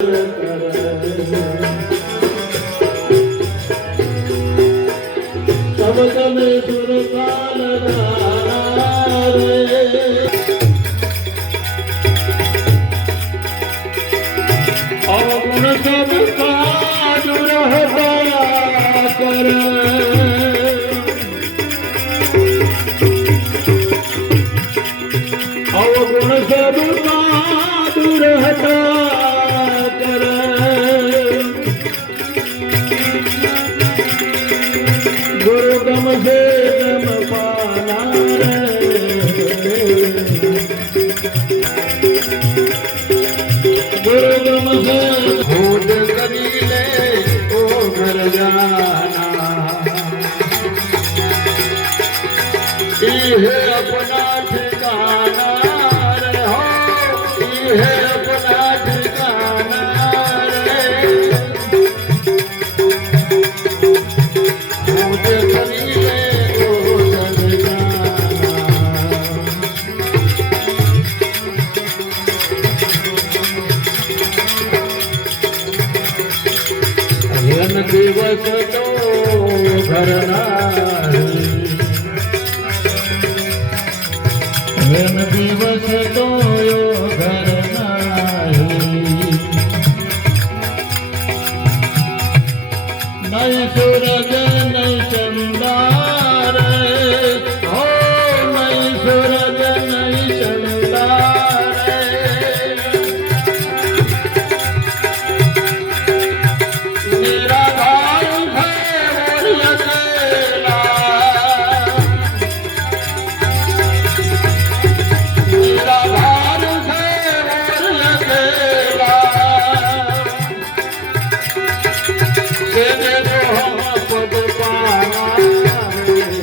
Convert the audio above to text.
सब તમે સુરતાલ રે અવગુણ સબ કાજ રહતા કરે અવગુણ સબ કાજ રહતા કરે ગુરુ ગમ સે ગમ પાના ગુરુ ગમ સે ખોજ કરી લે ઓ ઘર જાના ये अपना ठिकाना रे हो ये अपना ठिकाना रे मुझे करी ले ओ जन दिवस तो घरना दिन दिवस तो यो घर